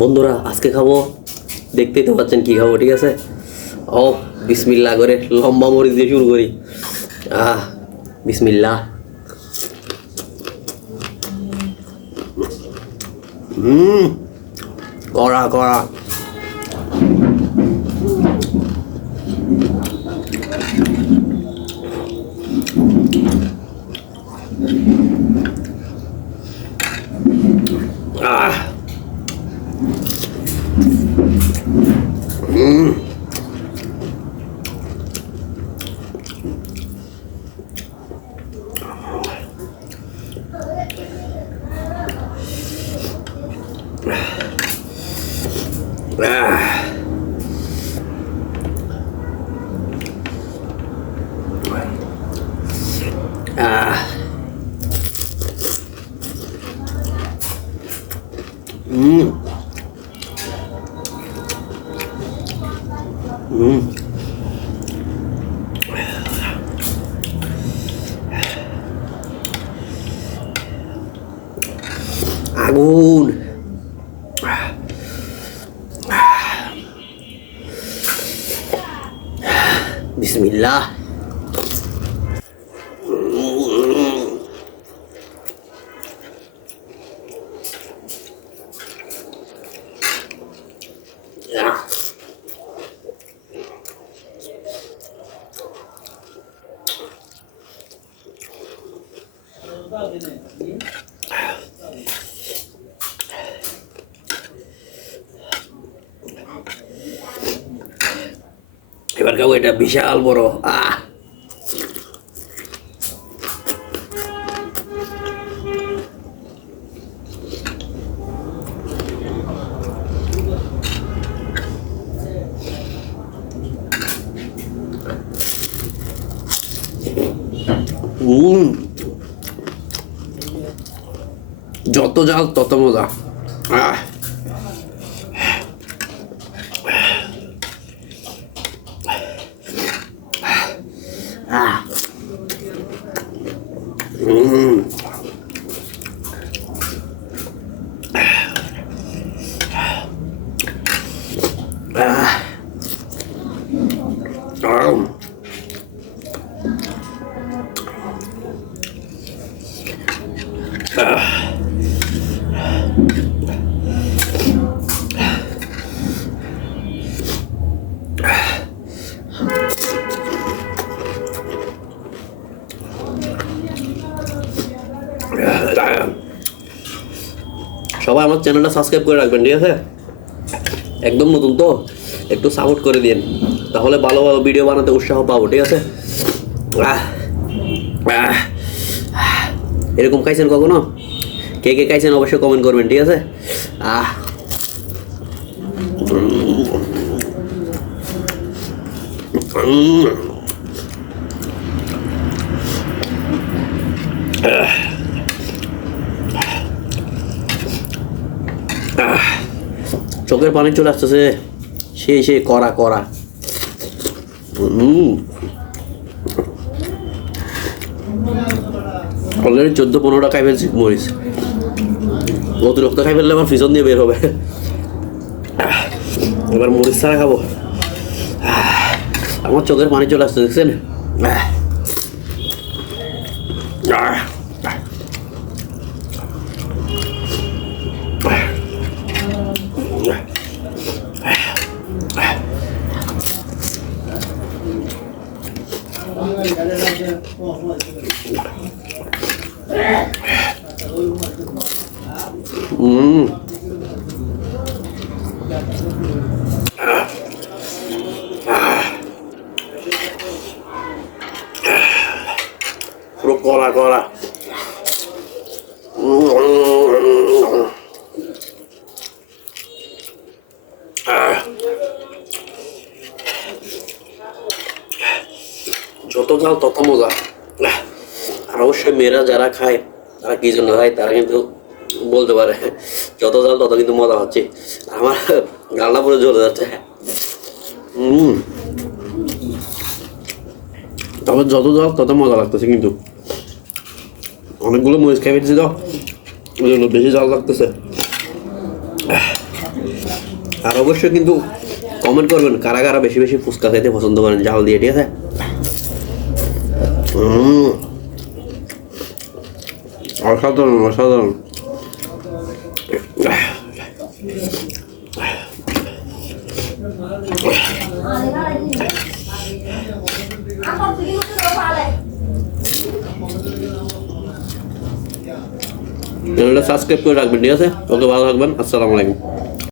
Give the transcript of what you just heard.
বন্ধুরা আজকে খাবো, দেখতেই তো পাচ্ছেন কি খাবো। ঠিক আছে, ও বিসমিল্লাহ করে লম্বা মরিচ দিয়ে শুরু করি। বিসমিল্লাহ। কড়া কড়া। আগুন। বিসমিল্লাহ। এবার খাবো এটা বিশাল বড়। যত জাল তত মজা। সবাই আমার চ্যানেলটা সাবস্ক্রাইব করে রাখবেন, ঠিক আছে? একদম নতুন তো, একটু সাপোর্ট করে দিন, তাহলে ভালো ভালো ভিডিও বানাতে উৎসাহ পাবো। ঠিক আছে, এরকম খাইছেন কখনো? কে কে খাইছেন অবশ্যই কমেন্ট করবেন। ঠিক আছে, চোখের পানি চলে আসতেছে। সেই কড়া কড়া। অলরেডি 14-15টা খাই ফেলছি মরিচ। অতিরিক্ত খাই ফেললে আমার ফ্রিজন দিয়ে বের হবে। এবার মরিচ ছাড়া খাবো। আমার চোখের পানি চলে আসছে, দেখছেন? পুরো কড়া কড়া। যত ঝাল তত মজা। আর অবশ্যই মেয়েরা যারা খায়, তারা কি জন্য খায় তারা কিন্তু বলতে পারে। যত ঝাল তত কিন্তু মজা হচ্ছে। আমার গালটা পুরো জ্বলে যাচ্ছে। তবে যত ঝাল তত মজা লাগতেছে। কিন্তু অনেকগুলো মরিচ খেয়ে ফেলছি তো, ওই জন্য বেশি ঝাল লাগতেছে। আর অবশ্যই কিন্তু কমেন্ট করবেন কারা কারা বেশি বেশি ফুচকা খেতে পছন্দ করেন ঝাল দিয়ে, ঠিক আছে? অসাধারণ অসাধারণ। চ্যানেলটা সাবস্ক্রাইব করে রাখবেন, ঠিক আছে? ওকে, ভালো থাকবেন, আসসালামু আলাইকুম।